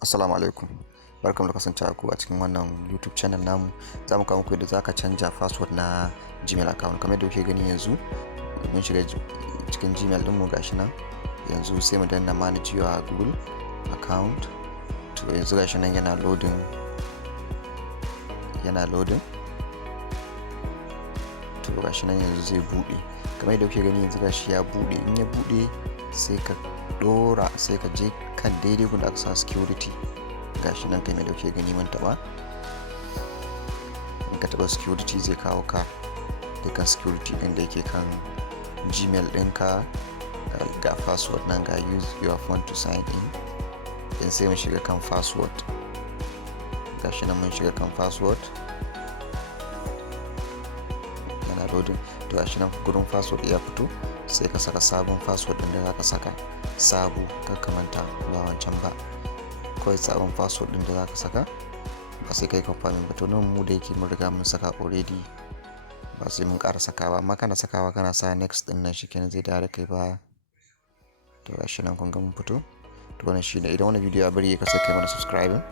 Assalamu alaikum, barkamu da kasancewa ku a cikin wannan YouTube channel namu. Za mu kawo muku yadda za ka canja password na Gmail account. Kamar yadda kuke gani yanzu mun shiga cikin Gmail ɗinmu gashi nan. Yanzu sai mu danna manage your Google account. To yanzu gashi nan yana loading. To gashi nan yanzu zai buɗe. Kamar yadda kuke gani yanzu gashi ya buɗe. In ya buɗe sai ka ɗora, sai ka je kan daidai gun da aka sa security. Gashi nan kamar yadda kuke gani mun taɓa. In ka taɓa security zai kawo ka dukkan security ɗin da yake kan Gmail ɗinka. Ga password nan, ga use your phone to sign in. Then sai mu shiga kan password. Gashi nan mun shiga kan password. Yana loading. To gashi nan gurin password ya fito. Sai ka saka sabon password ɗin da za ka saka. Sabo, kar ka manta ba wancan ba. Kawai sabon password ɗin da za ka saka. Ba sai kai confirming ba. To nan mu da yake mun riga mun saka already. Ba sai mun ƙara sakawa. Amma kana sakawa kana sa next ɗin nan shikenan zai dawo da kai baya. To gashi nan kun ga mun fito. To wannan shine. Idan wannan bidiyo ya bari ka saka mana subscribing.